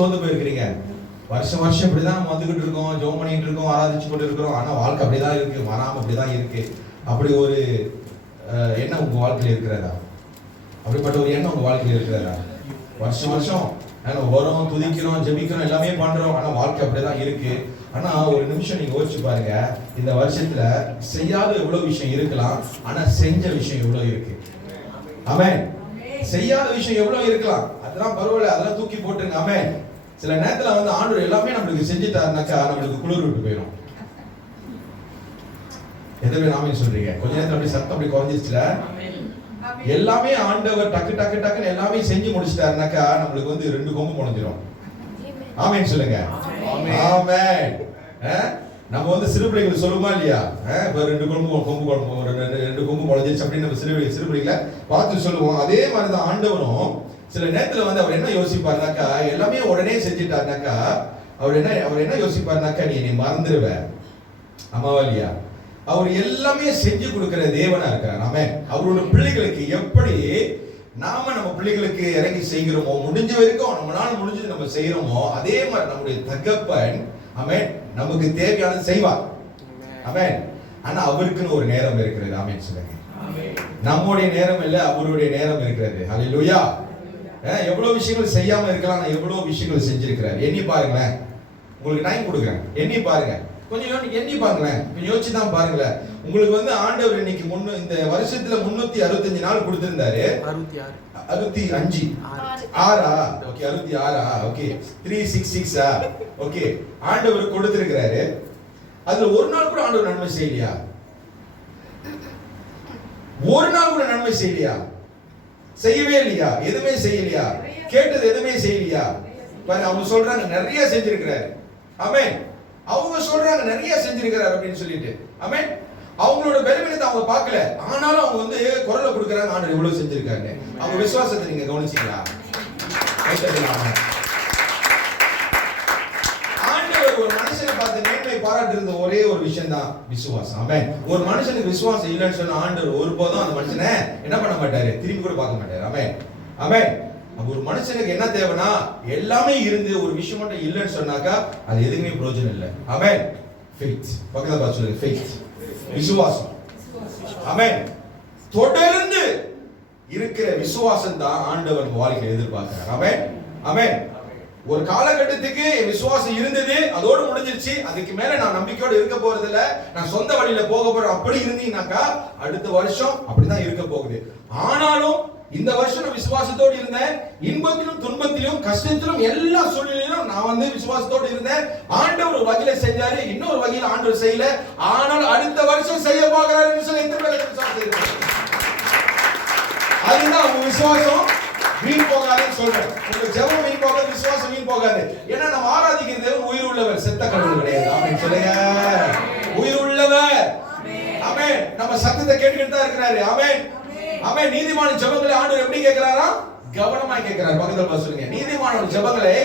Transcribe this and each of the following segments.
சோர்ந்து போயிருக்கிறீங்க? வருஷம் வருஷம் இப்படிதான் நம்ம வந்துகிட்டு இருக்கோம், ஜெபம் பண்ணிட்டு இருக்கோம், ஆராதிச்சு கொண்டு இருக்கிறோம். ஆனா வாழ்க்கை அப்படிதான் இருக்கு, மாறாம அப்படிதான் இருக்கு. அப்படி ஒரு எண்ணம் உங்க வாழ்க்கையில் இருக்கிறதா? அப்படிப்பட்ட ஒரு எண்ணம் உங்க வாழ்க்கையில் இருக்கிறதா? வருஷம் வருஷம் வரோம், துதிக்கிறோம், ஜெபிக்கிறோம், எல்லாமே பண்றோம், ஆனா வாழ்க்கை அப்படிதான் இருக்கு. ஆனா ஒரு நிமிஷம் நீங்க யோசிச்சு பாருங்க, இந்த வருஷத்துல செய்யாத எவ்வளவு விஷயம் இருக்கலாம், ஆனா செஞ்ச விஷயம் எவ்வளவு இருக்கு. ஆமென். செய்யாத விஷயம் எவ்வளவு இருக்கலாம், அதெல்லாம் பரவாயில்ல, அதெல்லாம் தூக்கி போட்டுருங்க. ஆமென். சில நேரத்துல வந்து ஆண்டவர் எல்லாமே நம்மளுக்கு செஞ்சுட்டாருனாக்கா நம்மளுக்கு குளிர் விட்டு போயிடும். எதுவே நாமே சொல்றீங்க? கொஞ்ச நேரத்துல அப்படி சத்தம் அப்படி குறைஞ்சிருச்சுல. எல்லாமே ஆண்டவர் டக்கு டக்கு டக்குன்னு எல்லாமே செஞ்சு முடிச்சிட்டாருனாக்கா நம்மளுக்கு வந்து 2 கொம்பு முளைஞ்சிரும். ஆமென் சொல்லுங்க. ஆமென். நம்ம வந்து சிறு பிள்ளைகள் சொல்லுமா இல்லையா? இப்ப 2 கொம்பு முளைஞ்சிருச்சு அப்படின்னு நம்ம சிறு பிள்ளைகளை பார்த்து சொல்லுவோம். அதே மாதிரிதான் ஆண்டவரும் சில நேரத்துல வந்து அவர் என்ன யோசிப்பாருனாக்கா, எல்லாமே உடனே செஞ்சுட்டாருனாக்கா அவர் என்ன யோசிப்பாருனாக்கா, நீ என்னை மறந்துடுவ. ஆமாவா இல்லையா? அவர் எல்லாமே செஞ்சு கொடுக்கிற தேவனா இருக்கிறார். ஆமென். அவரோட பிள்ளைகளுக்கு எப்படி நாம நம்ம பிள்ளைகளுக்கு இறங்கி செய்கிறோமோ, முடிஞ்ச வரைக்கும் நம்மளால முடிஞ்சது நம்ம செய்யறோமோ, அதே மாதிரி நம்முடைய தகப்பன் ஆமென் நமக்கு தேவையானது செய்வார். ஆமென். ஆனா அவருக்குன்னு ஒரு நேரம் இருக்கிறது. ஆமென் சொல்லுங்க. நம்முடைய நேரம் இல்ல, அவருடைய நேரம் இருக்கிறது. ஹல்லேலூயா. எவ்வளவு விஷயங்கள் செய்யாம இருக்கலாம், நான் எவ்வளவு விஷயங்கள் செஞ்சிருக்கிறேன். எண்ணி பாருங்களேன். உங்களுக்கு டைம் கொடுக்குறேன், எண்ணி பாருங்க. கொஞ்சம் எண்ணி பாருங்களேன், யோசிச்சு தான் பாருங்களேன். உங்களுக்கு வந்து ஆண்டவர் இன்னைக்கு இந்த வருஷத்துல 365 நாள் கொடுத்திருந்தாரு. 65 6 ஓகே, 66 ஓகே, 366 ஓகே, ஆண்டவர் கொடுத்திருக்கிறாரு. அதுல ஒரு நாள் கூட ஆண்டவர் நன்மை செய்யலையா? ஒரு நாள் கூட நன்மை செய்யலையா? செய்யவே இல்லையா? எதுவுமே செய்யலையா? கேட்டது எதுவுமே செய்யலையா? பாருங்க, அவங்க சொல்றாங்க நிறைய செஞ்சிருக்கிறாரு. ஆமென். அவங்க சொல்றாங்க நிறைய செஞ்சிருக்கிறாரு அப்படின்னு சொல்லிட்டு. ஆமென். அவங்களோட பெருமையை அவங்க பார்க்கல, ஆனாலும் அவங்க வந்து குரலை கொடுக்கறாங்க, ஆண்டவர் இவ்வளவு செஞ்சிருக்காங்க. அவங்க விசுவாசத்தை நீங்க கவனிச்சீங்களா? ஆண்டவர் ஒரு மனுஷனை பார்த்து மேன்மை பாராட்டுறது ஒரே ஒரு விஷயம் தான், விசுவாசம். ஆமென். ஒரு மனுஷனுக்கு விசுவாசம் இல்லைன்னு சொன்னா ஆண்டவர் ஒருபோதும் அந்த மனுஷனை என்ன பண்ண மாட்டாரு, திரும்பி கூட பார்க்க மாட்டாரு. ஆமென். ஆமென். ஒரு மனுஷனுக்கு என்ன தேவைனா, எல்லாமே இருந்து ஒரு விஷயம் மட்டும் இல்லைன்னு சொன்னாக்கா அது எதுவுமே பிரயோஜனம் இல்லை. ஆமென். ஃபெய்த். பக்கத்துல பார்த்து சொல்லுங்க, ஃபெய்த், விசுவாசம். ஆமென். தொடர்ந்து இருக்கிற விசுவாசம் தான் ஆண்டவர் வாழ்க்கையை எதிர்பார்க்கிறார். ஆமென். ஆமென். ஒரு காலகட்டத்துக்கு விசுவாசம் இருந்தது, அதோடு முடிஞ்சிருச்சு. அதுக்கு மேல நான் நம்பிக்கையோடு இருக்க போறது இல்ல, நான் சொந்த வழியில போக போறேன் அப்படி இருந்தீங்கன்னாக்கா அடுத்த வருஷம் அப்படிதான் இருக்க போகுது. ஆனாலும் இந்த வருஷம் நான் விசுவாசத்தோடு இருந்தேன். இன்பத்திலும் துன்பத்திலும் கஷ்டத்திலும் எல்லா சூழ்நிலையிலும் நான் வந்து விசுவாசத்தோடு இருந்தேன். ஆண்டவர் ஒரு வகையில செஞ்சாரு, இன்னொரு வகையில ஆண்டவர் செய்யல. ஆனால் அடுத்த வருஷம் செய்ய போகிறாருன்னு சொல்லி எந்த பேர் விசுவாசம் இருக்கு? அதுதான் உங்க விசுவாசம் வீண் போகாதுன்னு சொல்றேன். உங்க ஜெபம் வீண் போகாது, விசுவாசம் வீண் போகாது. ஏன்னா நம்ம ஆராதிக்கிற தேவன் உயிர் உள்ளவர், செத்த கடவுள் கிடையாது. ஆமென் சொல்லுங்க. உயிர் உள்ளவர். ஆமென். நம்ம சத்தத்தை கேட்டுக்கிட்டு தான் இருக்கிறாரு. ஆமென். ஆமென். நீதிமான ஜெபங்களை ஆண்டவர் எப்படி கேட்கிறாரா? கவனமாய் கேட்கிறார். பக்கத்துல சொல்லுங்க, நீதிமான ஜெபங்களை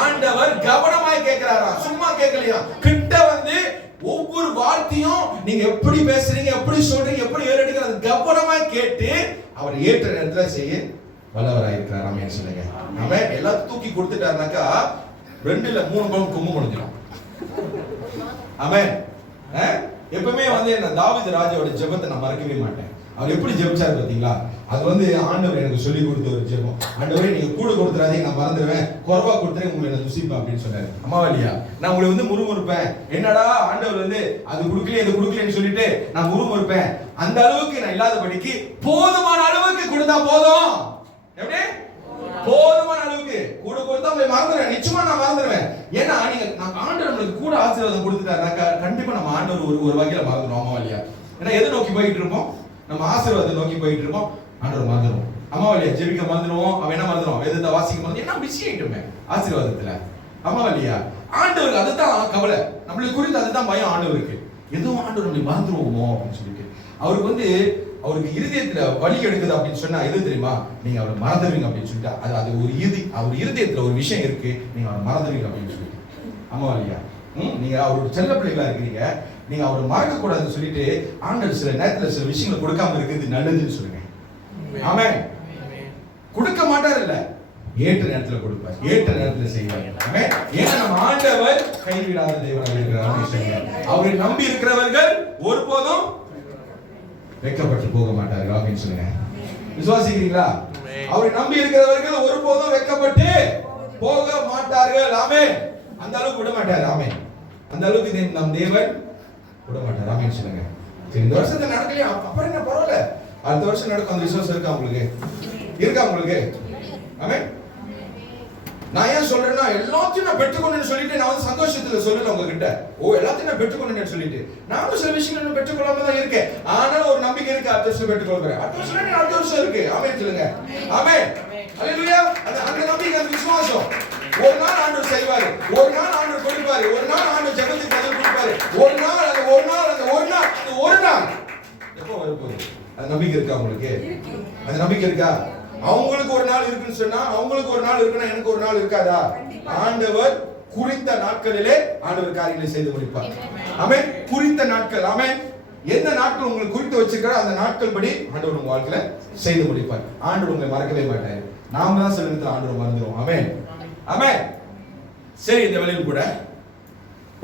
ஆண்டவர் கவனமாய் கேட்கிறாரா, சும்மா கேட்கலையா. கிட்ட வந்து ஒவ்வொரு வார்த்தையும் நீங்க எப்படி பேசுறீங்க, எப்படி சொல்றீங்க, எப்படி ஏறெடுக்கிறது கவனமாய் கேட்டு அவர் ஏற்ற நேரத்துல செய்ய வல்லவராய் இருக்கிறார். ஆமென் சொல்லுங்க. ஆமென். எல்லாம் தூக்கி கொடுத்துட்டாருனாக்கா 2 இல்ல 3 கொம்பு முடிஞ்சிடும். ஆமென். எப்பவுமே வந்து என்ன தாவீது ராஜாவோட ஜெபத்தை நான் மறக்கவே மாட்டேன். அவர் எப்படி ஜெபிச்சாரு பாத்தீங்களா? அது வந்து ஆண்டவர் எனக்கு சொல்லி கொடுத்த ஒரு ஜெபம். ஆண்டவரே நீங்க கூட கொடுத்துறாதீங்க, நான் மறந்துடுவேன், குறைவா கொடுத்துறேன், உங்களை நான் துசிப்பேன் அப்படின்னு சொன்னாரு. அம்மாவா இல்லையா? நான் உங்களை வந்து முறுமுறுப்பேன். என்னடா ஆண்டவர் வந்து அது கொடுக்கல இது கொடுக்கலன்னு சொல்லிட்டு நான் முறுமுறுப்பேன். அந்த அளவுக்கு நான் இல்லாதபடிக்கு போதுமான அளவுக்கு கொடுத்தா போதும். எப்படி? போதுமான அளவுக்கு கூட கொடுத்தா உங்களை மறந்துடுவேன், நிச்சயமா நான் மறந்துடுவேன். ஏன்னா நீங்க ஆண்டவர் நம்மளுக்கு கூட ஆசீர்வாதம் கொடுத்துட்டாருனாக்கா கண்டிப்பா நம்ம ஆண்டவர் ஒரு வகையில மறந்துடுவோம். அம்மாவா இல்லையா? ஏன்னா எதை நோக்கி போயிட்டு இருப்போம்? நம்ம ஆசீர்வாதத்தை நோக்கி போயிட்டு இருப்போம், ஆண்டவர் மறந்துடுவோம். அம்மாவா இல்லையா? ஜெபிக்க மறந்துடுவோம், அவன் என்ன மறந்துடுவோம், வேதத்தை வாசிக்க மறந்து என்ன பிஸி ஆயிட்டுமே ஆசீர்வாதத்துல. அம்மாவா இல்லையா? ஆண்டவருக்கு அதுதான் கவலை, நம்மளுக்கு குறித்து அதுதான் பயம் ஆண்டவருக்கு. எதுவும் ஆண்டவர் நம்மளை மறந்துடுவோமோ அப்படின்னு சொல்லிட்டு அவருக்கு வந்து அவருக்கு இருதயத்துல வலி எடுக்குது அப்படின்னு சொன்னா எது தெரியுமா? நீங்க அவரை மறந்துடுவீங்க அப்படின்னு சொல்லிட்டு அது ஒரு அவர் இருதயத்துல ஒரு விஷயம் இருக்கு, நீங்க அவரை மறந்துடுவீங்க அப்படின்னு சொல்லிட்டு. அம்மாவா இல்லையா? நீங்க அவரோட செல்ல பிள்ளைகளா இருக்கிறீங்க, நீங்க அவரை மறக்க கூடாதுன்னு சொல்லிட்டு ஆண்டவர் சில நேரத்துல சில விஷயங்களை கொடுக்காம இருக்கிறது நல்லதுன்னு சொல்லுங்க. ஆமென். கொடுக்க மாட்டார் இல்ல, ஏற்ற நேரத்துல கொடுப்பார், ஏற்ற நேரத்துல செய்வார். கைவிடாத தேவனாக இருக்கிறார். அவரை நம்பி இருக்கிறவர்கள் ஒருபோதும் வெட்கப்பட்டு போக மாட்டார்கள் அப்படின்னு சொல்லுங்க. விசுவாசிக்கிறீங்களா? அவரை நம்பி இருக்கிறவர்கள் ஒருபோதும் வெட்கப்பட்டு போக மாட்டார்கள். ஆமென். அந்த அளவுக்கு விட மாட்டார். ஆமென். அந்த அளவுக்கு நம் தேவன் விட மாட்டார். ஆமென் சொல்லுங்க. சரி, இந்த வருஷத்துல நடக்கலையா அப்புறம் என்ன, பரவாயில்ல, அடுத்த வருஷம் நடக்கும். அந்த விசுவாசம் இருக்கா உங்களுக்கு? இருக்கா உங்களுக்கு? ஆமென். நான் ஏன் சொல்றேன்னா, எல்லாத்தையும் நான் பெற்றுக்கொண்டேன்னு சொல்லிட்டு நான் வந்து சந்தோஷத்துல சொல்லல உங்ககிட்ட. எல்லாத்தையும் நான் பெற்றுக்கொண்டேன்னு சொல்லிட்டு நானும் சில விஷயங்கள் பெற்றுக்கொள்ளாம தான் இருக்கேன். ஆனாலும் ஒரு நம்பிக்கை இருக்கு, அடுத்த வருஷம் பெற்றுக்கொள்கிறேன். அடுத்த வருஷம் இருக்கு. ஆமென் சொல்லுங்க. ஆமென். ஹல்லேலூயா. அந்த நம்பிக்கை, அந்த விசுவாசம். ஒரு நாள் ஆண்டவர் செய்வாரு, ஒரு நாள் ஆண்டவர் கொடுப்பாரு, ஒரு நாள் ஆண்டவர் ஜெபத்துக்கு பதில் கொடுப்பாரு. ஒரு நாள் எப்போ வரப்போகுது? அந்த நம்பிக்கை இருக்கா உங்களுக்கு? அந்த நம்பிக்கை இருக்கா? அவங்களுக்கு ஒரு நாள் இருக்குன்னு சொன்னா, அவங்களுக்கு ஒரு நாள் இருக்குன்னா எனக்கு ஒரு நாள் இருக்காதா? ஆண்டவர் குறித்த நாட்களிலே ஆண்டவர் காரியங்களை செய்து முடிப்பார். ஆமென். குறித்த நாட்கள். ஆமென். எந்த நாட்கள் உங்களுக்கு குறித்து வச்சிருக்காரோ அந்த நாட்கள் படி ஆண்டவர் உங்க வாழ்க்கையில செய்து முடிப்பார். ஆண்டவர் உங்களை மறக்கவே மாட்டார். நாம தான் சில நேரத்துல ஆண்டவர் மறந்துடுவோம். ஆமென். ஆமென். சரி, இந்த வேளையில் கூட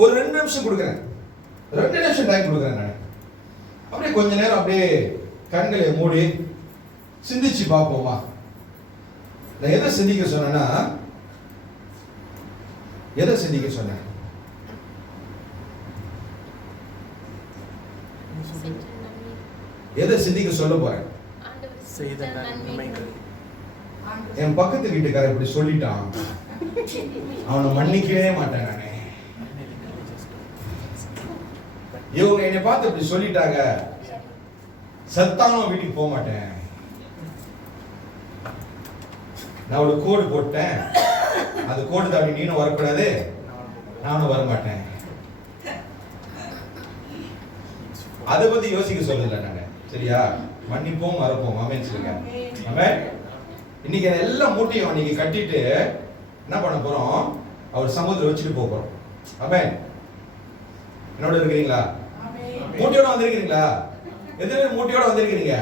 ஒரு 2 நிமிஷம் கொடுக்குறேன். 2 நிமிஷம் டைம் கொடுக்குறேன். நான் அப்படியே கொஞ்ச நேரம் அப்படியே கண்களை மூடி சிந்திச்சு பார்ப்போமா? நான் எதை சிந்திக்க சொன்னேன்னா, எதை சிந்திக்க சொன்னேன்? எதை சிந்திக்க சொல்ல போறேன்? என் பக்கத்து வீட்டுக்காரர் இப்படி சொல்லிட்டான், அவனை மன்னிக்கவே மாட்டேன் நானே. இவங்க என்னை பார்த்து இப்படி சொல்லிட்டாங்க, சத்தானும் வீட்டுக்கு போக மாட்டேன். நான் ஒரு கோடு போட்டேன், அது கோடு தாண்டி நீனும் வரக்கூடாது, நானும் வர மாட்டேன். அதை பத்தி யோசிக்க சொல்லல நாங்க. சரியா? மன்னிப்போம், மறப்போம். ஆமென் சொல்லுங்க. ஆமென். இன்னைக்கு எல்லாம் மூட்டையும் நீங்க கட்டிட்டு என்ன பண்ண போறோம்? அவர் சமூகத்துல வச்சுட்டு போறோம். ஆமென். என்னோட இருக்கிறீங்களா? மூட்டையோட வந்திருக்கீங்களா? எத்தனை பேர் மூட்டையோட வந்திருக்கீங்க?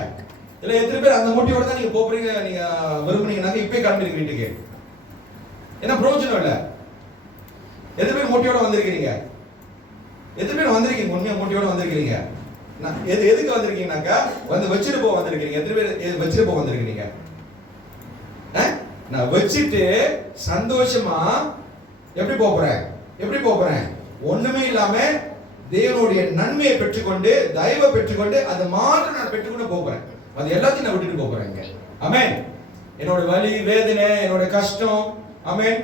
இல்ல எத்தனை பேர் அந்த மூட்டையோட தான் நீங்க போறீங்க? நீங்க விரும்புனீங்கன்னாக்க இப்பவே கிளம்பிடுங்க வீட்டுக்கு. என்ன பிரயோஜனம் இல்ல. எத்தனை பேர் மூட்டையோட வந்திருக்கீங்க? எத்தனை பேர் வந்திருக்கீங்க? உண்மையா மூட்டையோட வந்திருக்கீங்க? எதுக்கு வந்திருக்கீங்கன்னாக்கா வந்து வச்சுட்டு போக வந்திருக்கீங்க. எத்தனை பேர் வச்சுட்டு போக வந்திருக்கீங்க? நான் வச்சுட்டு சந்தோஷமா எப்படி போறேன்? எப்படி போறேன்? ஒண்ணுமே இல்லாம தேவனுடைய நன்மையை பெற்றுக்கொண்டு, தயவை பெற்றுக்கொண்டு, அதை மாத்திரம் நான் பெற்றுக்கொண்டு போறேன். அது எல்லாத்தையும் நான் விட்டுட்டு போறேங்க. ஆமென். என்னோட வலி, வேதனை, என்னோட கஷ்டம், ஆமென்,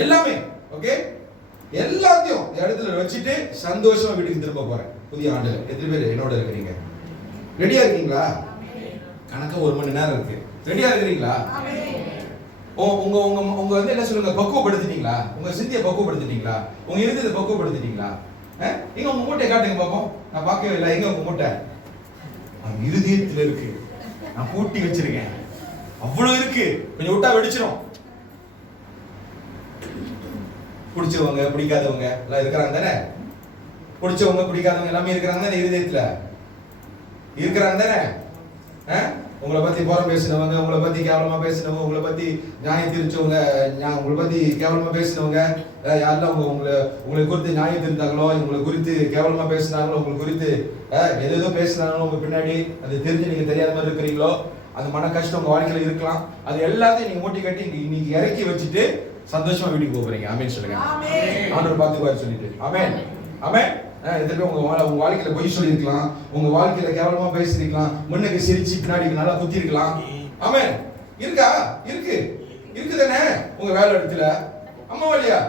எல்லாமே ஓகே, எல்லாத்தையும் இடத்துல வச்சுட்டு சந்தோஷமா வீட்டுக்கு திரும்ப போறேன் புதிய ஆண்டுல. எத்தனை பேர் என்னோட இருக்கிறீங்க? ரெடியா இருக்கீங்களா? கணக்கா 1 மணி நேரம் இருக்கு. ரெடியா இருக்கிறீங்களா? உங்க உங்க உங்க வந்து என்ன சொல்லுங்க, பக்குவப்படுத்திட்டீங்களா? உங்க சிந்தியை பக்குவப்படுத்திட்டீங்களா? உங்க இருந்ததை பக்குவப்படுத்திட்டீங்களா? எங்க உங்க மூட்டையை காட்டுங்க பாப்போம். நான் பார்க்கவே இல்லை. எங்க உங்க மூட்டை? அந்த இருதயத்துல இருக்கு. நான் பூட்டி வச்சிருக்கேன். அவ்வளவு இருக்கு. கொஞ்சம் விட்டா வெடிச்சிரும். பிடிச்சவங்க பிடிக்காதவங்க எல்லாம் இருக்கிறாங்க தானே? பிடிச்சவங்க பிடிக்காதவங்க எல்லாமே இருக்கிறாங்க தானே? இருதயத்துல இருக்கிறாங்க தானே? உங்களை பத்தி புறம் பேசினவங்க, உங்களை பத்தி கேவலமா பேசினவங்க, உங்களை பத்தி நியாயம் தெரிச்சவங்க, உங்களை பத்தி கேவலமா பேசினவங்க யாரெல்லாம் உங்களை குறித்து நியாயம் தெரிந்தாங்களோ, உங்களை குறித்து கேவலமா பேசினாங்களோ, உங்களை குறித்து எதோ பேசினாங்களோ, உங்க பின்னாடி அது தெரிஞ்சு நீங்க தெரியாத மாதிரி இருக்கிறீங்களோ, அந்த மன கஷ்டம் உங்க வாழ்க்கையில இருக்கலாம். அது எல்லாத்தையும் நீங்க மூட்டி கட்டி இன்னைக்கு இறக்கி வச்சுட்டு சந்தோஷமா வீட்டுக்கு போறீங்க. ஆமென் சொல்லுங்க. ஆண்டவர் பார்த்துக்குவாரு சொல்லிட்டு. ஆமென். ஆமென். எதிர்ப்பு உங்க வாழ்க்கையில பொய் சொல்லியிருக்கலாம், உங்க வாழ்க்கையில கேவலமா பேசிருக்கலாம், முன்னுக்கு சிரிச்சு பின்னாடி நல்லா குத்தி இருக்கலாம். ஆமென். இருக்கா? இருக்கு. இருக்குதானே? உங்க வேலை இடத்துல அம்மா வழியா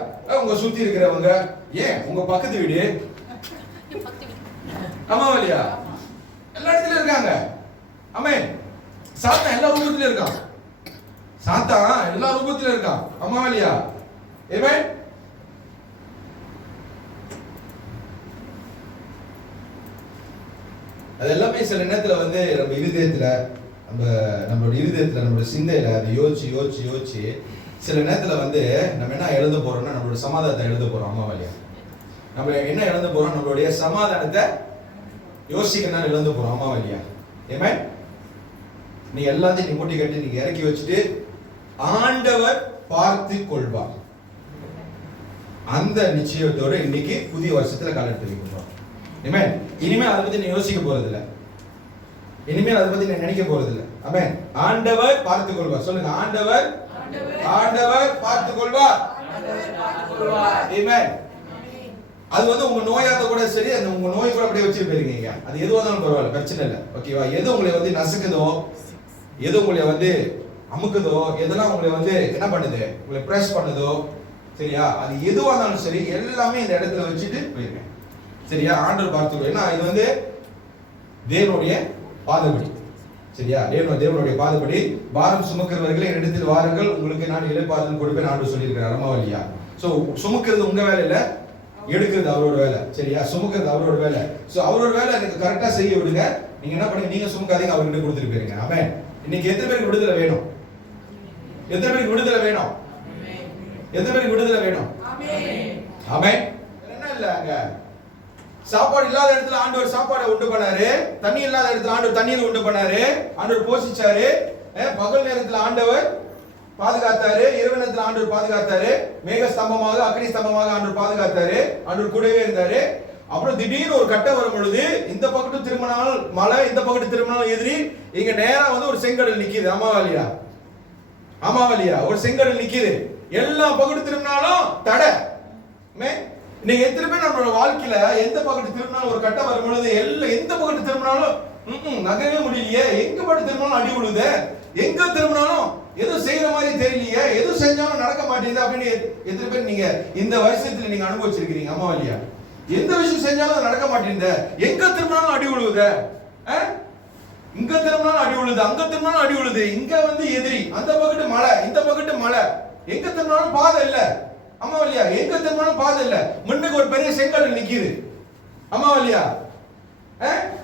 உங்க சுத்தி இருக்கிறவங்க, ஏன் உங்க பக்கத்து வீடு அம்மா வழியா எல்லா இடத்துலயும் இருக்காங்க. ஆமென். சாத்தான் எல்லா ரூபத்திலும் இருக்கான். சாத்தான் எல்லா ரூபத்திலும் இருக்கான். அம்மா வழியா. ஆமென். அது எல்லாமே சில நேரத்துல வந்து நம்ம இருதயத்துல, நம்மளோட இருதயத்துல, நம்மளோட சிந்தையில அதை யோசிச்சு சில நேரத்துல வந்து நம்ம என்ன எழுத போறோம்னா நம்மளோட சமாதானத்தை எழுத போறோம். அம்மா வழியா நம்ம என்ன எழுத போறோம்? நம்மளுடைய சமாதானத்தை யோசிக்கணும் எழுத போறோம். அம்மா வழியா. ஆமென். நீ எல்லாத்தையும் நீ மூட்டி கட்டி நீங்க இறக்கி வச்சுட்டு ஆண்டவர் பார்த்து கொள்வார். அந்த நிச்சயத்தோட இன்னைக்கு புதிய வருஷத்துல கால் எடுத்து வைக்கிறோம். ஆமென். இனிமேல் அதை பத்தி நீ யோசிக்க போறது இல்ல, இனிமேல் அதை பத்தி நீ நினைக்க போறது இல்ல. ஆமென். ஆண்டவர் பார்த்துக் கொள்வார். சொல்லுங்க, ஆண்டவர் பார்த்துக் கொள்வார். ஆமென். அது உங்க நோயாத கூட சரி, அந்த உங்க நோய் கூட அப்படியே வச்சுட்டு போயிருக்கீங்க. அது எதுவாக இருந்தாலும் பரவாயில்ல, பிரச்சனை இல்லை. ஓகேவா? எது உங்களை நசுக்குதோ, எது உங்களை அமுக்குதோ, எதெல்லாம் உங்களை என்ன பண்ணுது, உங்களை பிரஸ் பண்ணுதோ, சரியா, அது எதுவாக இருந்தாலும் சரி, எல்லாமே இந்த இடத்துல வச்சுட்டு போயிருங்க. சரியா? ஆண்டவர் பார்த்துக்கோ. ஏன்னா இது தேவனுடைய பாதப்படி. சரியா? தேவனுடைய பாதப்படி பாரம் சுமக்கிறவர்களே என்னிடத்தில் வாருங்கள், உங்களுக்கு நான் இளைப்பாறுதல் கொடுப்பேன் ஆண்டவர் சொல்லியிருக்கிறார். அம்மாவல்லியா? சோ சுமக்கிறது உங்க வேலை இல்ல, எடுக்கிறது அவரோட வேலை. சரியா? சுமக்கிறது அவரோட வேலை. சோ அவரோட வேலை எனக்கு கரெக்டா செய்ய விடுங்க. நீங்க என்ன பண்ணுங்க, நீங்க சுமக்காதீங்க, அவர்கிட்ட கொடுத்துட்டு போயிருங்க. ஆமென். இன்னைக்கு எத்தனை பேருக்கு விடுதலை வேணும்? எத்தனை பேருக்கு விடுதலை வேணும்? எத்தனை பேருக்கு விடுதலை வேணும்? ஆமென். என்ன இல்ல, அங்க சாப்பாடு இல்லாத இடத்துல ஆண்டவர் சாப்பாடை உண்டு பண்ணாரு, தண்ணி இல்லாத இடத்துல ஆண்டவர் தண்ணீர் உண்டு பண்ணாரு, ஆண்டவர் போஷிச்சாரு. பகல் நேரத்துல ஆண்டவர் பாதுகாத்தாரு, இரவு நேரத்துல ஆண்டவர் பாதுகாத்தாரு, மேக ஸ்தம்பமாக அக்னி ஸ்தம்பமாக ஆண்டவர் பாதுகாத்தாரு, ஆண்டவர் கூடவே இருந்தாரு. அப்புறம் திடீர்னு ஒரு கட்டம் வரும் பொழுது இந்த பக்கத்து திரும்பினால் மழை, இந்த பக்கத்து திரும்பினால் எதிரி, இங்க நேரா ஒரு செங்கடல் நிக்குது. அமாவலியா ஒரு செங்கடல் நிக்குது. எல்லா பக்கத்து திரும்பினாலும் தடை. நீங்க எத்தனை பேர் நம்மளோட வாழ்க்கையில எந்த பக்கத்து திரும்பினாலும் ஒரு கட்டம் வரும் பொழுது எந்த பக்கத்து திரும்பினாலும் நகரவே முடியலையே, எங்க பட்டு திரும்பினாலும் அடி விழுது, எங்க திரும்பினாலும் எதுவும் செய்யற மாதிரி தெரியலையே, எது செஞ்சாலும் நடக்க மாட்டேங்குது அப்படின்னு எத்தனை பேர் நீங்க இந்த வருஷத்துல நீங்க அனுபவிச்சிருக்கீங்க? அம்மாவல்லியா? எந்த விஷயம் செஞ்சாலும் நடக்க மாட்டேங்குது, எங்க திரும்பினாலும் அடி விழுவுது, இங்க திரும்பினாலும் அடி விழுது, அங்க திரும்பினாலும் அடி விழுது, இங்க எதிரி, அந்த பக்கத்து மழை, இந்த பக்கத்து மழை, எங்க திரும்பினாலும் பாதை இல்ல. அம்மாவல்லியா? எங்க திரும்பினாலும் பாதை இல்ல, முன்னுக்கு ஒரு பெரிய செங்கடல் நிக்குது. அம்மாவல்லியா?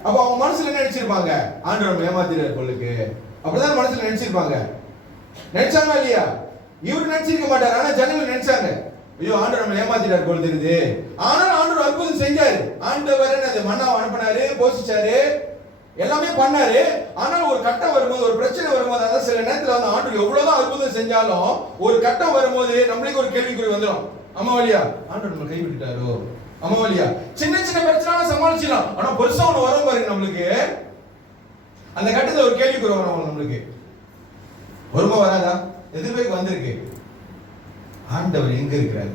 அப்ப அவங்க மனசுல என்ன நினைச்சிருப்பாங்க? ஆண்டவர் ஏமாத்திட்டார் பொழுது, அப்படிதான் மனசுல நினைச்சிருப்பாங்க. நினைச்சாங்க இல்லையா? இவரு நினைச்சிருக்க மாட்டாரு, ஆனா ஜனங்கள் நினைச்சாங்க, ஐயோ ஆண்டவர் நம்ம ஏமாத்திட்டார் போல தெரியுது. ஆனால் ஆண்டவர் அற்புதம் செஞ்சாரு. ஆண்டவர் அந்த மண்ணாவை அனுப்பினாரு, போஷிச்சாரு, எல்லாமே பண்ணாரு. ஆனால் ஒரு கட்டம் வரும்போது, ஒரு பிரச்சனை வரும்போது, அதாவது சில நேரத்துல ஆண்டவர் எவ்வளவுதான் அற்புதம் செஞ்சாலும் ஒரு கட்டம் வரும்போது நம்மளுக்கு ஒரு கேள்விக்குறி வந்துடும். அம்மாவல்லியா? ஆண்டவர் நம்ம கைவிட்டுட்டாரோ? அம்மாவல்லியா? சின்ன சின்ன பிரச்சனை சமாளிச்சிடலாம், ஆனா பெருசா ஒண்ணு வரும் பாருங்க, நம்மளுக்கு அந்த கட்டத்துல ஒரு கேள்விக்குறி வரும். நம்மளுக்கு வருமா வராதா? எதிர்பார்க்கு வந்திருக்கு. ஆண்டவர் எங்க இருக்கிறாரு?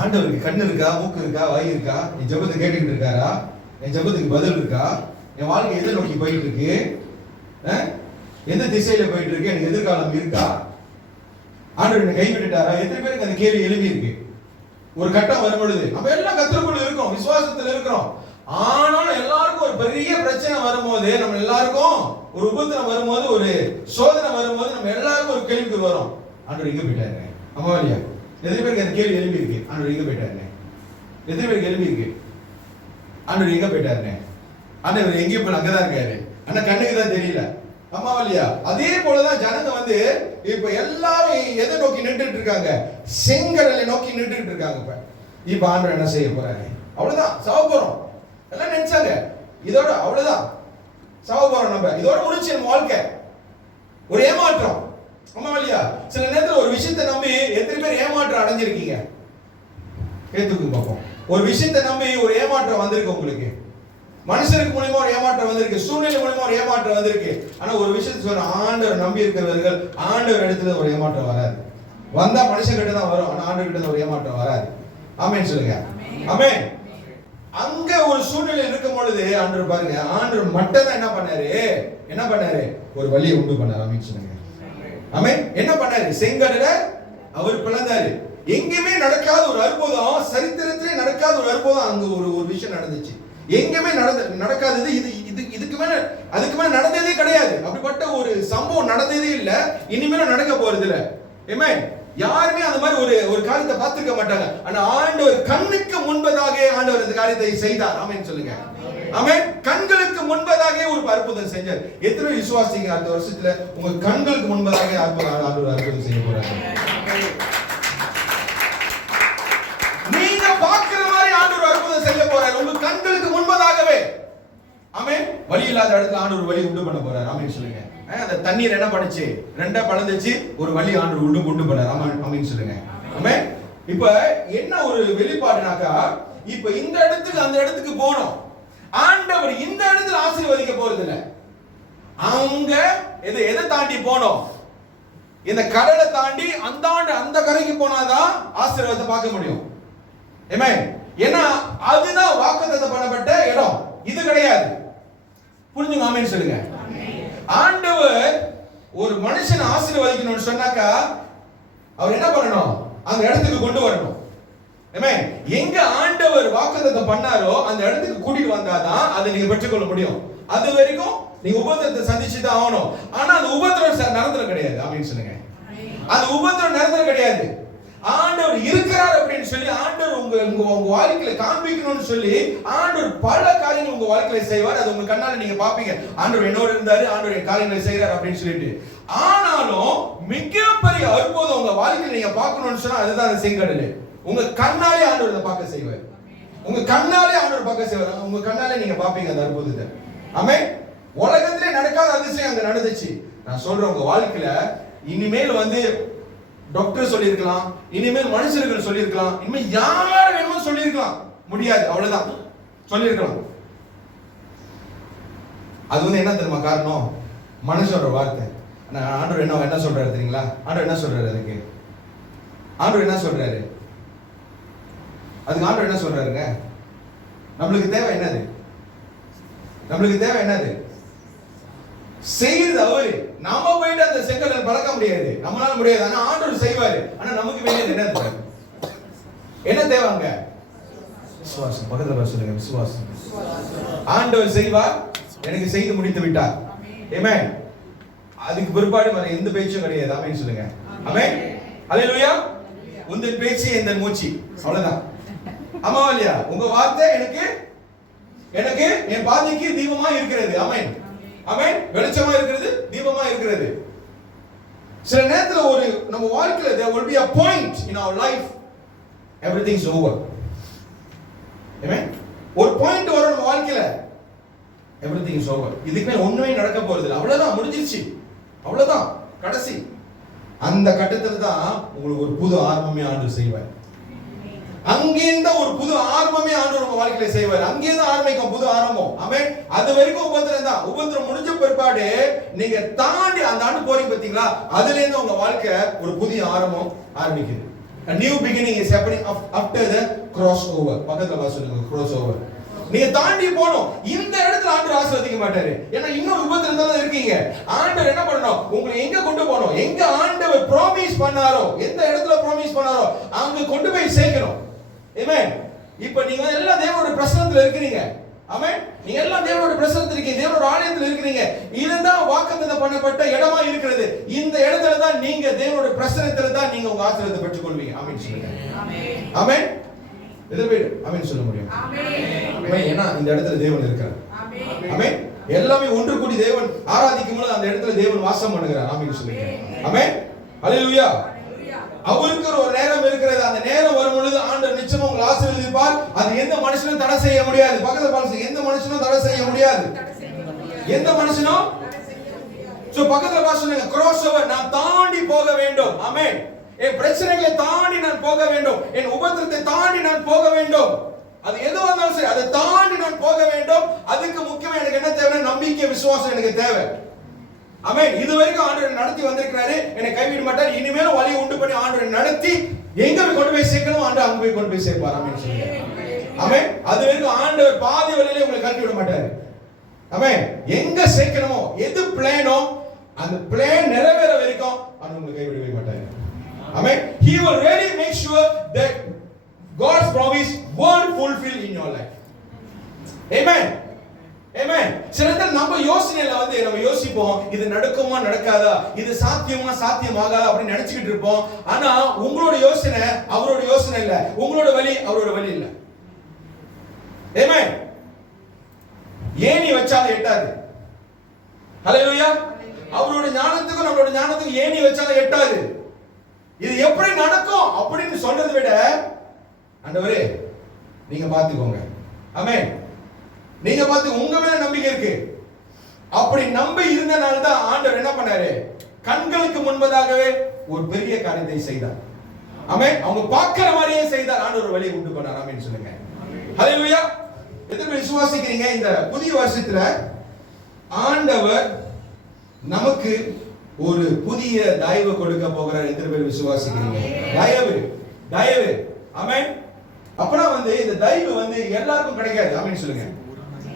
ஆண்டவருக்கு கண்ணு இருக்கா, மூக்கு இருக்கா, வாய் இருக்கா? என் ஜெபத்தை கேட்டுக்கிட்டு இருக்காரா? என் ஜெபத்துக்கு பதில் இருக்கா? என் வாழ்க்கை எதை நோக்கி போயிட்டு இருக்கு? எந்த திசையில போயிட்டு இருக்கு? எனக்கு எதிர்காலம் இருக்கா? ஆண்டவர் என்னை கைவிட்டுட்டாரா? எத்தனை பேருக்கு அந்த கேள்வி எழுதி இருக்கு? ஒரு கட்டம் வரும் பொழுது நம்ம எல்லாம் கத்தருக்குள்ள இருக்கோம், விசுவாசத்துல இருக்கிறோம். ஆனாலும் எல்லாருக்கும் ஒரு பெரிய பிரச்சனை வரும்போது, நம்ம எல்லாருக்கும் ஒரு உபத்திரம் வரும்போது, ஒரு சோதனை வரும்போது, நம்ம எல்லாருக்கும் ஒரு கேள்விக்கு வரும், ஆண்டவர் எங்க போயிட்டாரு? அம்மாவல்லியா? எத்தனை பேருக்கு அந்த கேள்வி எழுப்பி இருக்கு? ஆண்டவர் எங்க போயிட்டாரு? எத்தனை பேருக்கு எழுப்பி இருக்கு? ஆண்டவர் எங்க போயிட்டாரு? ஆண்டவர் எங்கேயும் போய் அங்கதான் இருக்காரு, ஆனா கண்ணுக்கு தான் தெரியல. அம்மாவல்லியா? அதே போலதான் ஜனங்க இப்ப எல்லாரும் எதை நோக்கி நின்றுட்டு இருக்காங்க? செங்கடலை நோக்கி நின்றுட்டு இருக்காங்க. இப்ப ஆண்டவர் என்ன செய்ய போறாரு? அவ்வளவுதான், சாவ போறோம். எல்லாம் நினைச்சாங்க இதோட அவ்வளவுதான், சாவ போறோம், நம்ம இதோட முடிச்சு நம்ம வாழ்க்கை. ஒரு ஏமாற்றம். அம்மாவல்லியா? சில நேரத்தில் ஒரு விஷயத்தை நம்பி எத்தனை பேர் ஏமாற்றம் அடைஞ்சிருக்கீங்க? கேத்துக்கு பார்ப்போம். ஒரு விஷயத்தை நம்பி ஒரு ஏமாற்றம் வந்திருக்கு உங்களுக்கு. மனுஷருக்கு மூலமா ஒரு ஏமாற்றம் வந்திருக்கு, சூழ்நிலை மூலமா ஒரு ஏமாற்றம் வந்திருக்கு. ஆனா ஒரு விஷயத்தை சொல்ற, ஆண்டவர் நம்பி இருக்கிறவர்கள் ஆண்டவர் இடத்துல ஒரு ஏமாற்றம் வராது. வந்தா மனுஷன் கிட்ட தான் வரும், ஆனா ஆண்டவர் கிட்ட ஒரு ஏமாற்றம் வராது. ஆமென் சொல்லுங்க. ஆமென். அங்க ஒரு சூழ்நிலை இருக்கும் பொழுது ஆண்டவர் பாருங்க, ஆண்டவர் மட்டும் தான் என்ன பண்ணாரு? ஒரு வழியை உண்டு பண்ணாரு. ஆமென் சொல்லுங்க. ஆமென். என்ன பண்ணாரு? செங்கடலை அவர் பிளந்தாரு. எங்கேயுமே நடக்காத ஒரு அற்புதம், சரித்திரத்திலே நடக்காத ஒரு அற்புதம் அங்க ஒரு விஷயம் நடந்துச்சு. எங்கேயுமே நடக்காதது. இதுக்கு மேல அதுக்கு மேல நடந்ததே கிடையாது. அப்படிப்பட்ட ஒரு சம்பவம் நடந்ததே இல்ல, இனிமேலும் நடக்க போறது இல்ல. ஆமென். யாருமே அந்த மாதிரி ஒரு காரியத்தை பார்த்திருக்க மாட்டாங்க. ஆனா ஆண்டவர் கண்ணுக்கு முன்பதாக ஆண்டவர் இந்த காரியத்தை செய்தார். ஆமென் சொல்லுங்க. ஆமென். கண்களுக்கு முன்பதாக ஒரு அற்புதம் செஞ்சார். எத்தனை விசுவாசிங்க அடுத்த வருஷத்துல உங்க கண்களுக்கு முன்பதாக அற்புதம் செய்ய போறாங்க? நீங்க பார்க்கிற மாதிரி ஆண்டவர் அற்புதம் செய்ய போறார் உங்க கண்களுக்கு முன்பதாகவே. ஆமென். வழி இல்லாத இடத்துல ஆண்டவர் வழி உண்டு பண்ண போறார். ஆமென் சொல்லுங்க. அந்த தண்ணீர் என்ன பண்ணுச்சு? ரெண்டா பலந்துச்சு, ஒரு வழி ஆண்டவர் உண்டு பண்ணார். ஆமென் சொல்லுங்க. ஆமென். இப்ப என்ன ஒரு வெளிப்பாடுனாக்கா, இப்ப இந்த இடத்துக்கு அந்த இடத்துக்கு போனோம். ஆண்டவர் இந்த இடத்துல ஆசீர்வதிக்க போறது இல்ல. அங்க எதை தாண்டி போனோம்? இந்த கடலை தாண்டி அந்த கரைக்கு போனாதான் ஆசீர்வாதத்தை பார்க்க முடியும். ஆமென். ஏன்னா அதுதான் வாக்குத்தத்தம் பண்ணப்பட்ட இடம், இது கிடையாது. புரிஞ்சுங்க? ஆமென் சொல்லுங்க. ஆண்டவர் ஒரு மனுஷனை ஆசீர்வதிக்கணும்னு சொன்னாக்கா அவர் என்ன பண்ணணும்? அந்த இடத்துக்கு கொண்டு வரணும். ஆமென். எங்க ஆண்டவர் வாக்குத்தத்தம் பண்ணாரோ அந்த இடத்துக்கு கூட்டிட்டு வந்தாதான் அதை நீங்க பெற்றுக்கொள்ள முடியும். அது வரைக்கும் நீங்க உபத்திரத்தை சந்திச்சு தான் ஆகணும். ஆனா அந்த உபத்திரம் நிரந்தரம் கிடையாது. அப்படின்னு சொல்லுங்க. அந்த உபத்திரம் நிரந்தரம் கிடையாது. ஆண்டவர் இருக்கிறார் அப்படின்னு சொல்லி ஆண்டவர் உங்க வாழ்க்கையில காண்பிக்கணும்னு சொல்லி ஆண்டவர் பல காரியங்கள் உங்க வாழ்க்கையில செய்வார். அது உங்க கண்ணால நீங்க பாப்பீங்க. ஆண்டவர் என்னோட இருந்தாரு, ஆண்டவர் காரியங்களை செய்யறாரு அப்படின்னு சொல்லிட்டு. ஆனாலும் மிகப்பெரிய அற்புதம் உங்க வாழ்க்கையில நீங்க பார்க்கணும்னு சொன்னா அதுதான் அந்த செங்கடல். உங்க கண்ணாலே ஆண்டவர் பார்க்க செய்வார். உங்க கண்ணாலே ஆண்டவர் பார்க்க செய்வார். உங்க கண்ணாலே நீங்க பாப்பீங்க அந்த அற்புதத்தை. ஆமென். உலகத்திலே நடக்காத அதிசயம் அங்க நடந்துச்சு. நான் சொல்றேன், உங்க வாழ்க்கையில இனிமேல் டாக்டர் சொல்லியிருக்கலாம், இனிமேல் மனுஷர்கள் சொல்லியிருக்கலாம், இனிமேல் யார் வேணுமோ சொல்லியிருக்கலாம், முடியாது. அவ்வளவுதான் சொல்லியிருக்கலாம். அது என்ன தெரியுமா காரணம்? மனுஷனோட வார்த்தை. ஆண்டவர் என்ன சொல்றாரு தெரியுங்களா? ஆண்டவர் என்ன சொல்றாரு? அதுக்கு ஆண்டவர் என்ன சொல்றாரு? அதுக்கு ஆண்டவர் என்ன சொல்றாருங்க? நம்மளுக்கு தேவை என்னது? நம்மளுக்கு தேவை என்னது? செய்யறது அவரு. நாம போயிட்டு அந்த செங்கலை பழக்க முடியாது, நம்மளால முடியாது. ஆனா ஆண்டவர் செய்வாரு. ஆனா நமக்கு வேண்டியது என்ன? என்ன தேவைங்க? விசுவாசம். பக்கத்துல சொல்லுங்க, விசுவாசம். ஆண்டவர் செய்வார், எனக்கு செய்து முடித்து விட்டார். ஆமென். அதுக்கு பிற்பாடு வர எந்த பேச்சும் கிடையாது. ஆமென் சொல்லுங்க. ஆமென். அல்லேலூயா. உங்கள் பேச்சு எந்த மூச்சு, அவ்வளவுதான். ஆமாவா இல்லையா? உங்க வார்த்தை எனக்கு என் பாதைக்கு தீபமா இருக்கிறது. ஆமென். ஆமென். வெளிச்சமா இருக்கிறது, தீபமா இருக்கிறது. சில நேரத்துல நம்ம வாழ்க்கையில there will be a point in our life everything is over. ஆமென். ஒரு பாயிண்ட் வரும் நம்ம வாழ்க்கையில, everything is over. இதுக்கு மேல ஒண்ணுமே நடக்க போறது இல்லை. அவ்வளவுதான், முடிஞ்சிருச்சு. அவ்வளவுதான், கடைசி. அந்த கட்டத்துல தான் உங்களுக்கு ஒரு புது ஆரம்பமே ஆண்டவர் செய்வார். அங்கேருந்து ஒரு புது ஆரம்பமே ஆண்டவர் உங்க வாழ்க்கையில செய்வார். அங்கேருந்து ஆரம்பிக்கும் புது ஆரம்பம். ஆமென். அது வரைக்கும் உபத்திரம் தான். உபத்திரம் முடிஞ்ச பிற்பாடு நீங்க தாண்டி அந்த ஆண்டு போறீங்க பாத்தீங்களா, அதுல இருந்து உங்க வாழ்க்கை ஒரு புதிய ஆரம்பம் ஆரம்பிக்குது. A new beginning is happening after the crossover. பக்கத்துல வா சொல்லுங்க, crossover. நீங்க தாண்டி போணும். இந்த இடத்துல ஆண்டவர் ஆசீர்வதிக்க மாட்டாரு. ஏன்னா இன்னும் உபத்திரத்துல தான் இருக்கீங்க. ஆண்டவர் என்ன பண்ணணும்? உங்களை எங்க கொண்டு போகணும்? எங்க ஆண்டவர் ப்ராமிஸ் பண்ணாரோ, எந்த இடத்துல ப்ராமிஸ் பண்ணாரோ அங்க கொண்டு போய் சேர்க்கணும். ஆமென். இப்போ நீங்க எல்லாம் தேவனுடைய பிரசன்னத்துல இருக்கீங்க. ஆமென். நீங்க எல்லாம் தேவனுடைய பிரசன்னத்துல இருக்கீங்க, தேவனுடைய ஆலயத்துல இருக்கீங்க. இதுதான் வாக்குத்தத்தம் பண்ணப்பட்ட இடமா இருக்கிறது. இந்த இடத்துல தான் நீங்க தேவனுடைய பிரசன்னத்துல தான் நீங்க உங்க ஆசீர்வாதத்தை பெற்றுக் கொள்வீங்க. ஆமென் சொல்லுங்க. ஆமென். ஆமென். எதிர்பீடு ஆமென் சொல்ல முடியும். ஆமென். ஏன்னா இந்த இடத்துல தேவன் இருக்கிறார். ஆமென். ஆமென். எல்லாமே ஒன்று கூடி தேவன் ஆராதிக்கும் பொழுது அந்த இடத்துல தேவன் வாசம் பண்ணுகிறார். ஆமென் சொல்லுங்க. ஆமென். ஹalleluya. அவருக்கு ஒரு நேரம் இருக்கிறது. அந்த நேரம் வரும் பொழுது ஆண்டவர் நிச்சயமா உங்களை ஆசீர்வதிப்பார். அது எந்த மனுஷனும் தடை செய்ய முடியாது. பக்கத்துல பாருங்க, எந்த மனுஷனும் தடை செய்ய முடியாது. எந்த மனுஷனும் பக்கத்துல பாருங்க, கிராஸ் ஓவர். நான் தாண்டி போக வேண்டும். ஆமென். என் பிரச்சனைகளை தாண்டி நான் போக வேண்டும். என் உபத்திரத்தை தாண்டி நான் போக வேண்டும். அது எதுவாக இருந்தாலும் சரி, அதை தாண்டி நான் போக வேண்டும். அதுக்கு முக்கியமா எனக்கு என்ன தேவை? நம்பிக்கை, விசுவாசம் எனக்கு தேவை. ஆமென். இதுவரைக்கும் ஆண்டவர் நடத்தி வந்திருக்கிறாரு, என்னை கைவிட மாட்டார். இனிமேலும் வழி உண்டு பண்ணி ஆண்டவர் நடத்தி எங்க கொண்டு போய் சேர்க்கணும், ஆண்டவர் அங்க போய் கொண்டு போய் சேர்ப்பார். ஆமென் சொல்லுங்க. ஆமென். அது வரைக்கும் ஆண்டவர் பாதி வழியிலே உங்களை கழட்டி விட மாட்டாரு. ஆமென். எங்க சேர்க்கணுமோ, எது பிளானோ அந்த பிளான் நிறைவேற வரைக்கும் ஆண்டவர் உங்களை கைவிடவே மாட்டாரு. ஆமென். He will really make sure that God's promise won't fulfill in your life. Amen. Amen. சில நேரம் நம்ம யோசனையில நம்ம யோசிப்போம், இது நடக்குமா நடக்காதா, இது சாத்தியமா சாத்தியமாகாதா அப்படி நினைச்சிட்டு இருப்போம். ஆனா உங்களோட யோசனை அவரோட யோசனை இல்ல, உங்களோட வழி அவரோட வழி இல்ல. Amen. ஏணி வச்சாலும் எட்டாது. ஹalleluya. அவரோட ஞானத்துக்கும் நம்மளோட ஞானத்துக்கும் ஏணி வச்சாலும் எட்டாது. இது எப்படி நடக்கும் அப்படின்னு சொல்றதை விட ஆண்டவரே நீங்க பாத்துக்கோங்க. ஆமென். நீங்க பார்த்து உங்க மேல நம்பிக்கை இருக்கு. அப்படி நம்பி இருந்தனால தான் ஆண்டவர் என்ன பண்ணாரு? கண்களுக்கு முன்பதாகவே ஒரு பெரிய காரியத்தை செய்தார். ஆமென். அவங்க பார்க்கிற மாதிரியே செய்தார். ஆண்டவர் ஒரு வழியை உண்டு பண்ணார். ஆமென் சொல்லுங்க. ஹalleluya. எத்தனை பேர் விசுவாசிக்கிறீங்க இந்த புதிய வருஷத்துல ஆண்டவர் நமக்கு ஒரு புதிய தயவு கொடுக்க போகிறார்? எத்தனை பேர் விசுவாசிக்கிறீங்க? தயவு. ஆமென். அப்பனா இந்த தயவு எல்லாருக்கும் கிடைக்காது. ஆமென் சொல்லுங்க.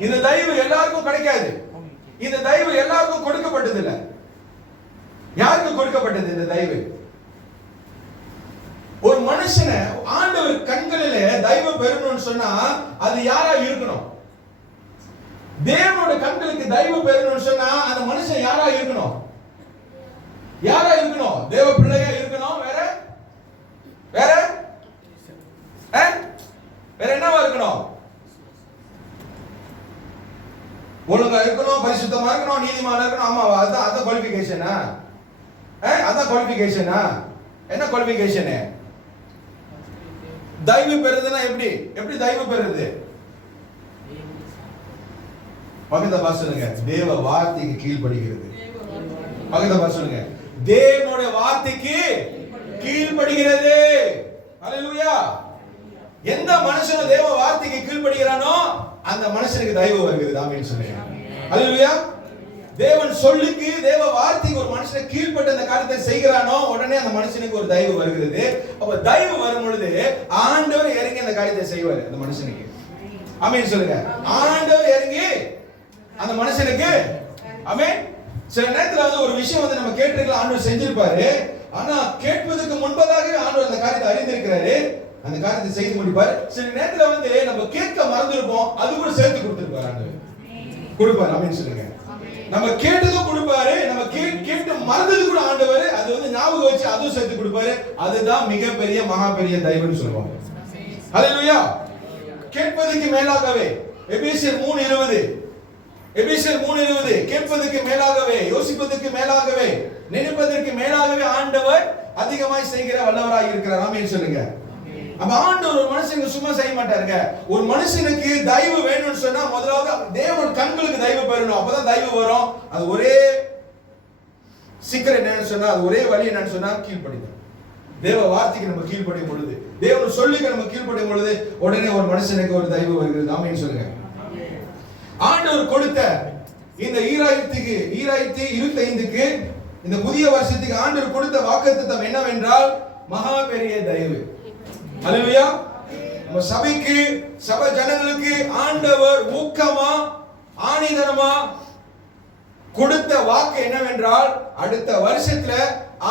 இந்த தயவு எல்லாருக்கும் கிடைக்காது. இந்த தயவு எல்லாருக்கும் கொடுக்கப்பட்டது இல்ல. யாருக்கு கொடுக்கப்பட்டது இந்த தயவு? ஒரு மனுஷனை ஆண்டவர் கண்களிலே தயவு பெறணும்னு சொன்னா அது யாரா இருக்கணும்? தேவனோட கண்களுக்கு தயவு பெறணும்னு சொன்னா அந்த மனுஷன் யாரா இருக்கணும்? தேவ பிள்ளையா இருக்கணும். வேற என்னவா இருக்கணும்? ஒழுங்கா இருக்கணும், பரிசுத்தமா இருக்கணும், நீதிமானா இருக்கணும். ஆமா, அதான் குவாலிஃபிகேஷனா? அதான் குவாலிஃபிகேஷனா? என்ன குவாலிஃபிகேஷன்? தயவு பெறுதுன்னா எப்படி தயவு பெறுது? பக்கத்துல பார்த்து சொல்லுங்க, தேவ வார்த்தைக்கு கீழ்ப்படிகிறது. பக்கத்துல பார்த்து சொல்லுங்க, தேவனுடைய வார்த்தைக்கு கீழ்ப்படிகிறது. ஹalleluya. எந்த மனுஷனும் தேவ வார்த்தைக்கு கீழ்ப்படிகிறானோ அந்த மனுஷனுக்கு தயவு வருகிறது. ஆமென் சொல்லுங்க. ஹalleluya. தேவன் சொல்லுக்கு, தேவ வார்த்தைக்கு ஒரு மனுஷனை கீழ்ப்பட்டு அந்த காரியத்தை செய்கிறானோ உடனே அந்த மனுஷனுக்கு ஒரு தயவு வருகிறது. அப்ப தயவு வரும் பொழுது ஆண்டவர் இறங்கி அந்த காரியத்தை செய்வார் அந்த மனுஷனுக்கு. ஆமென் சொல்லுங்க. ஆண்டவர் இறங்கி அந்த மனுஷனுக்கு. ஆமென். சில நேரத்துல ஒரு விஷயம் நம்ம கேட்டிருக்கலாம், ஆண்டவர் செஞ்சிருப்பாரு. ஆனா கேட்பதற்கு முன்பதாகவே ஆண்டவர் அந்த காரியத்தை அறிந்திருக்கிறாரு, அந்த காரியத்தை செய்து முடிப்பார். சில நேரத்துல நம்ம கேட்க மறந்துருப்போம், அது கூட சேர்த்து கொடுத்திருப்பாரு. ஆண்டவர் கொடுப்பாரு. ஆமென் சொல்லுங்க. நம்ம கேட்டதும் கொடுப்பாரு, நம்ம கேட்டு மறந்தது கூட ஆண்டவர் அது ஞாபகம் வச்சு அதுவும் சேர்த்து கொடுப்பாரு. அதுதான் மிகப்பெரிய மகா பெரிய தயவுன்னு சொல்லுவாங்க. ஹalleluya. கேட்பதற்கு மேலாகவே எபேசியர் 3:20 கேட்பதற்கு மேலாகவே, யோசிப்பதற்கு மேலாகவே, நினைப்பதற்கு மேலாகவே ஆண்டவர் அதிகமாய் செய்கிற வல்லவராய் இருக்கிறார். ஆமென் சொல்லுங்க. அப்ப ஆண்டவர் ஒரு மனுஷனுக்கு சும்மா செய்ய மாட்டாருங்க. ஒரு மனுஷனுக்கு தயவு வேணும்னு சொன்னா முதலாவது தேவன் கண்களுக்கு தயவு பெறணும். அப்பதான் தயவு வரும். அது ஒரே சீக்கிரம் என்னன்னு சொன்னா, அது ஒரே வழி என்னன்னு சொன்னா கீழ்ப்படிதல். தேவ வார்த்தைக்கு நம்ம கீழ்ப்படியும் பொழுது, தேவன் சொல்லுக்கு நம்ம கீழ்ப்படியும் பொழுது உடனே ஒரு மனுஷனுக்கு ஒரு தயவு வருகிறது. ஆமென் சொல்லுங்க. ஆண்டவர் கொடுத்த இந்த 2025க்கு இந்த புதிய வருஷத்துக்கு ஆண்டவர் கொடுத்த வாக்குத்தத்தம் என்னவென்றால் மகா பெரிய தயவு. ஹalleluya. நம்ம சபைக்கு, சபை ஜனங்களுக்கு ஆண்டவர் ஊக்கமா ஆணிதரமா கொடுத்த வாக்கு என்னவென்றால் அடுத்த வருஷத்துல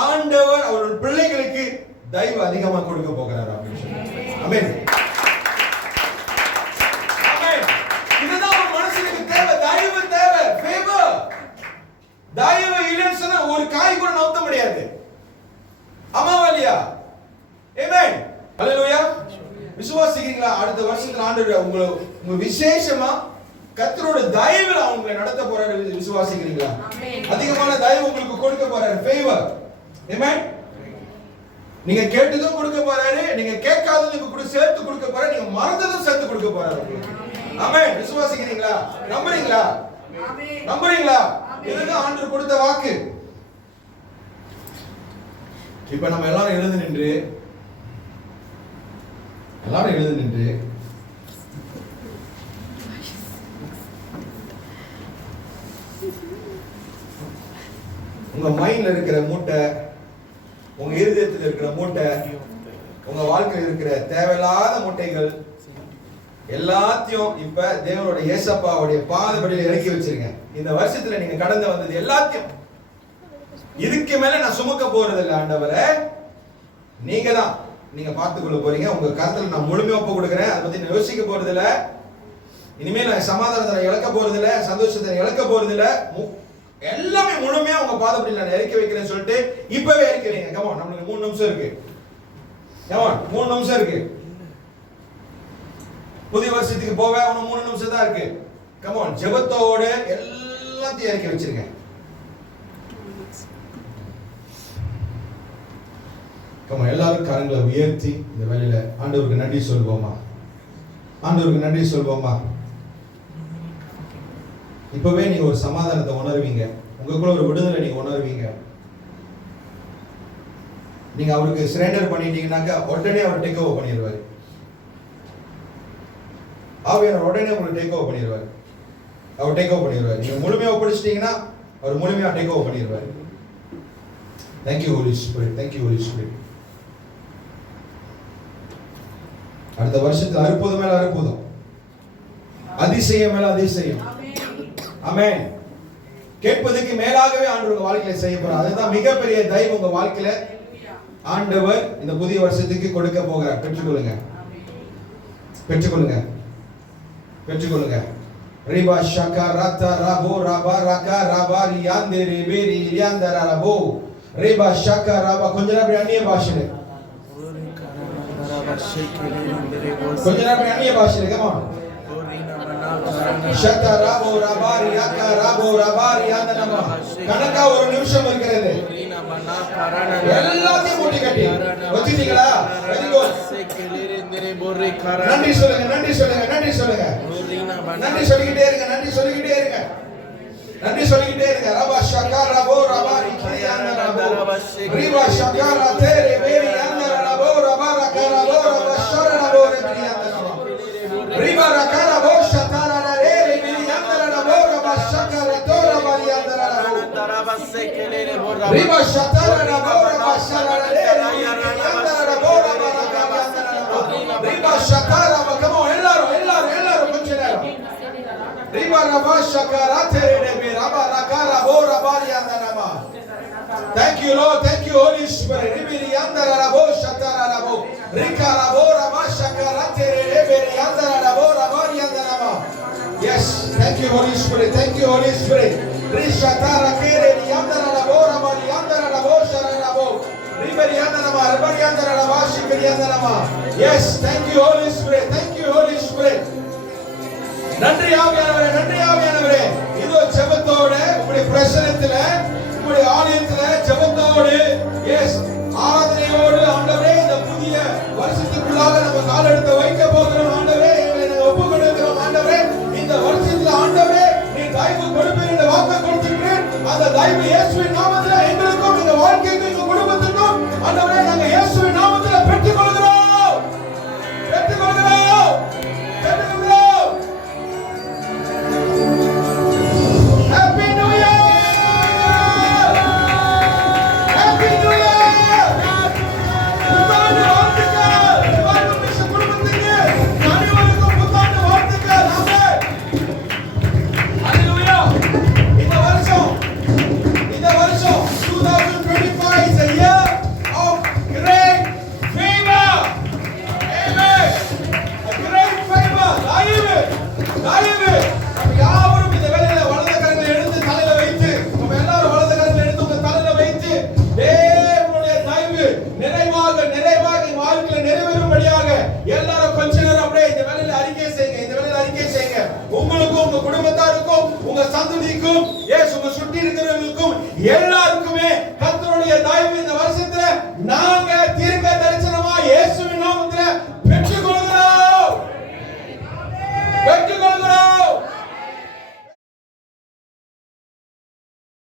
ஆண்டவர் அவருடைய பிள்ளைகளுக்கு தயவு அதிகமா கொடுக்க போகிறார் அப்படின்னு சொல்றாங்க. ஆமென். ஆமென். இதுதான் ஒரு மனுஷனுக்கு தேவை. தயவு தேவை. ஃபேவர். தயவு இல்லைன்னு சொன்னா ஒரு காய் கூட நவுத்த முடியாது. அமாவலியா. ஆமென். ஹalleluya. விசுவாசிக்கிறீங்களா? அடுத்த வருஷத்துல ஆண்டவர் உங்க விசேஷமா கர்த்தரோட தயவுல அவங்களை நடத்த போறாரு. விசுவாசிக்கிறீங்களா? அதிகமான தயவு உங்களுக்கு கொடுக்க போறாரு. ஃபேவர். ஆமென். நீங்க கேட்டதும் கொடுக்க போறாரு, நீங்க கேட்காததும் கூட சேர்த்து கொடுக்க போறாரு, நீங்க மறந்ததும் சேர்த்து கொடுக்க போறாரு உங்களுக்கு. ஆமென். விசுவாசிக்கிறீங்களா? நம்புறீங்களா? நம்புறீங்களா? இதுதான் ஆண்டவர் கொடுத்த வாக்கு. இப்ப நம்ம எல்லாரும் எழுந்து நின்று உங்க மைண்ட்ல இருக்கிற மூட்டை, உங்க இருதயத்தில் இருக்கிற மூட்டை, உங்க வாழ்க்கையில் இருக்கிற தேவையில்லாத மூட்டைகள் எல்லாத்தையும் இப்ப தேவனுடைய இயேசப்பாவுடைய பாதபடியில இறக்கி வச்சிருங்க. இந்த வருஷத்துல நீங்க கடந்து வந்தது எல்லாத்தையும் இதுக்கு மேல நான் சுமக்க போறது இல்லை ஆண்டவரே, நீங்க பார்த்துக்கொள்ள போறீங்க. உங்க கருத்துல நான் முழுமையா ஒப்பு கொடுக்குறேன். அதை பத்தி நான் யோசிக்க போறது இல்லை. இனிமேல் நான் சமாதானத்தை இழக்க போறது இல்லை, சந்தோஷத்தை இழக்க போறது இல்லை. எல்லாமே முழுமையா உங்க பாதப்படியில் நான் இறக்கி வைக்கிறேன்னு சொல்லிட்டு இப்பவே இறக்கி வைங்க. கமான், நம்மளுக்கு 3 நிமிஷம் இருக்கு. கமான், 3 நிமிஷம் இருக்கு. புதிய வருஷத்துக்கு போவே இன்னும் 3 நிமிஷம் தான் இருக்கு. கமான், ஜெபத்தோட எல்லாத்தையும் இறக்கி வச்சிருங்க. கமான், எல்லாரும் கரங்களை உயர்த்தி இந்த வேளையில ஆண்டவருக்கு நன்றி சொல்வோமா? ஆண்டவருக்கு நன்றி சொல்வோமா? இப்பவே நீங்க ஒரு சமாதானத்தை உணர்வீங்க, உங்களுக்குள்ள ஒரு விடுதலை நீங்க உணர்வீங்க. நீங்க அவருக்கு சரண்டர் பண்ணிட்டீங்கன்னாக்கா உடனே அவர் டேக் ஓவர் பண்ணிடுவாரு. ஆவியானவர் உடனே உங்களுக்கு டேக் ஓவர் பண்ணிடுவாரு. அவர் டேக் ஓவர் பண்ணிடுவாரு. நீங்க முழுமையா ஒப்படைச்சிட்டீங்கன்னா அவர் முழுமையா டேக் ஓவர் பண்ணிடுவாரு. Thank you Holy Spirit. Thank you Holy Spirit. அடுத்த வருஷத்துல அற்புதம் மேல அற்புதம், அதிசயம் மேல அதிசயம். ஆமென். கேட்பதுக்கு மேலாகவே ஆண்டவர் வாழ்க்கையில செய்ய போறார். அதுதான் மிகப்பெரிய தயவு உங்க வாழ்க்கையில ஆண்டவர் இந்த புதிய வருஷத்துக்கு கொடுக்க போகிறார். பெற்றுக்கொள்ளுங்க, பெற்றுக்கொள்ளுங்க, பெற்றுக்கொள்ளுங்க. ரிபா ஷகா ரத்தா ரபோ ரபா ரகா ரபா ரியாந்தே ரிபேரி ரியாந்தரா ரபோ ரிபா ஷகா ரபா. கொஞ்ச நேரம் அந்நிய பாஷையில, கொஞ்ச நேரம் அந்நிய பாஷையில. கமா ஷகா ரபோ ரபா ரியாகா ரபோ ரபா ரியாந்தனமா. கணக்கா ஒரு நிமிஷம் இருக்கிறது. எல்லாத்தையும் மூட்டி கட்டி வச்சிட்டீங்களா? Very good. நன்றி சொல்லுங்க, நன்றி சொல்லுங்க, நன்றி சொல்லுங்க, நன்றி சொல்லிக்கிட்டே இருங்க, நன்றி சொல்லிக்கிட்டே இருங்க, நன்றி சொல்லிக்கிட்டே இருங்க. ரபா ஷகா ரபோ ரபா ரியாந்தா ரபோ ரிபா ஷகா ரதே ரிபேரி ரியாந்தா ரபோ ரபா ரகா ரபோ ரபா ஷர ரபோ ரியாந்தா ரபோ ரிபா ரகா ரபோ ஷதா ரே ரிபேரி ரியாந்தா ரபோ ரபா ஷகா ரதோ ரபா ரியாந்தா ரபோ ரிபா ஷதா ரபோ ரபா ஷர ரே ரியாந்தா ரபோ ரபா ரகா ரிபா ஷகா ரபோ. come on எல்லாரும் எல்லாரும் எல்லாரும் கொஞ்ச நேரம். ரிபா ரபா ஷகா ரதே ரிபேரி ரபா ரகா ரபோ ரபா ரியாந்தா ரபோ. Thank you Lord, thank you Holy Spirit. Ribiri yandara rabo shatara rabo rika rabo raba shakara tere ribiri yandara rabo raba yandara rabo. Yes, thank you Holy Spirit, thank you Holy Spirit. Rishatara kere yandara rabo raba yandara rabo shara rabo ribiri yandara rabo raba yandara rabo shikiri yandara rabo. Yes, thank you Holy Spirit, thank you Holy Spirit. நன்றி ஆவியானவரே, நன்றி ஆவியானவரே. இதோ ஜெபத்தோட உங்களுடைய பிரசன்னத்தில உங்களுடைய ஆலயத்துல ஜெபத்தோடு, S ஆராதனையோடு ஆண்டவரே இந்த புதிய வருஷத்துக்குள்ளாக நம்ம கால் எடுத்து வைக்க போகிறோம். ஆண்டவரே எங்களை நாங்கள் ஒப்புக் கொடுக்கிறோம். ஆண்டவரே இந்த வருஷத்துல ஆண்டவரே நீ தயவு கொடுப்பீர் என்ற வாக்கு கொடுத்திருக்கிறேன். அந்த தயவு இயேசுவின் நாமத்தில் எங்களுக்கும் இந்த வாழ்க்கைக்கும் எங்க குடும்பத்துக்கும் ஆண்டவரே நாங்க இயேசுவின் நாமத்தில் பெற்றுக் கொள்கிறோம், பெற்றுக் கொள்கிறோம், பெற்றுக் கொள்கிறோம். Happy New Year! உங்களுக்கும் உங்க குடும்பத்தாருக்கும் உங்க சந்ததிக்கும் உங்க சுற்றி இருக்கிறவங்களுக்கும் எல்லாருக்கும்